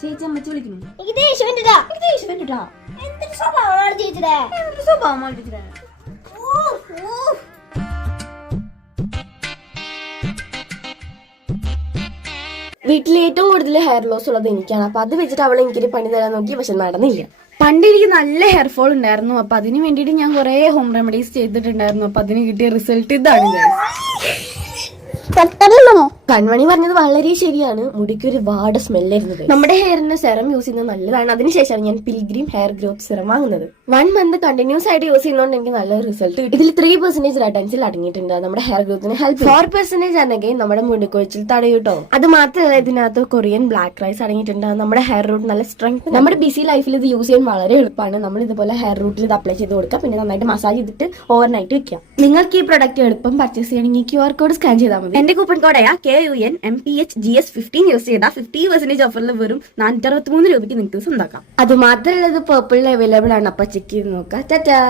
ചേച്ചി അമ്മച്ചി വിളിക്കുന്നു. വീട്ടിൽ ഏറ്റവും കൂടുതൽ ഹെയർ ലോസ് ഉള്ളത് എനിക്കാണ്. അപ്പൊ അത് വെച്ചിട്ട് അവൾ എനിക്കൊരു പണി തരാൻ നോക്കി, പക്ഷെ നടന്നില്ല. പണ്ട് എനിക്ക് നല്ല ഹെയർ ഫോൾ ഉണ്ടായിരുന്നു. അപ്പൊ അതിന് വേണ്ടിയിട്ട് ഞാൻ കുറെ ഹോം റെമഡീസ് ചെയ്തിട്ടുണ്ടായിരുന്നു. അപ്പൊ അതിന് കിട്ടിയ റിസൾട്ട് ഇതാണ്. കൺമണി പറഞ്ഞത് വളരെ ശരിയാണ്. മുടിക്ക് ഒരു വാട സ്മെല്ലായിരുന്നത്. നമ്മുടെ ഹെയറിന് സെറം യൂസ് ചെയ്യുന്നത് നല്ലതാണ്. അതിനുശേഷമാണ് ഞാൻ പിൽഗ്രീം ഹെയർ ഗ്രോത്ത് സെറം വാങ്ങുന്നത്. 1 മന്ത് കണ്ടിന്യൂസ് ആയിട്ട് യൂസ് ചെയ്യുന്നതുകൊണ്ട് എനിക്ക് നല്ല റിസൾട്ട് കിട്ടി. ഇതിൽ 3% റെഡൻസിൽ അടങ്ങിയിട്ടുണ്ട്. നമ്മുടെ ഹെയർ ഗ്രോത്തിന് ഹെൽപ്പ്. 4% ആണെങ്കിൽ നമ്മുടെ മുടിക്കൊഴിച്ചിൽ തടയൂട്ടോ. അത് മാത്രമല്ല ഇതിനകത്ത് കൊറിയൻ ബ്ലാക്ക് റൈസ് അടങ്ങിയിട്ടുണ്ട്. നമ്മുടെ ഹെയർ റൂട്ട് നല്ല സ്ട്രെങ്ത്. നമ്മുടെ ബിസി ലൈഫിൽ ഇത് യൂസ് ചെയ്യാൻ വളരെ എളുപ്പമാണ്. നമ്മൾ ഇതുപോലെ ഹെയർ റൂട്ടിൽ ഇത് അപ്ലൈ ചെയ്ത് കൊടുക്കുക. പിന്നെ നന്നായിട്ട് മസാജ് ചെയ്തിട്ട് ഓവർനൈറ്റ് വെക്കാം. നിങ്ങൾക്ക് ഈ പ്രൊഡക്റ്റ് എളുപ്പം പർച്ചേസ് ചെയ്യണമെങ്കിൽ QR കോഡ് സ്കാൻ ചെയ്താൽ മതി. എന്റെ കൂപ്പൺ കോഡായ KUNMPHGS15 യൂസ് ചെയ്താൽ 50% ഓഫറിൽ വെറും 463 രൂപയ്ക്ക് നിങ്ങൾക്ക് സ്വന്തമാക്കാം. അത് മാത്രമല്ല ഇത് പർപ്പിളിൽ അവൈലബിൾ ആണ്. അപ്പൊ ചെക്ക് ചെയ്ത് നോക്കാം. ടാറ്റാ.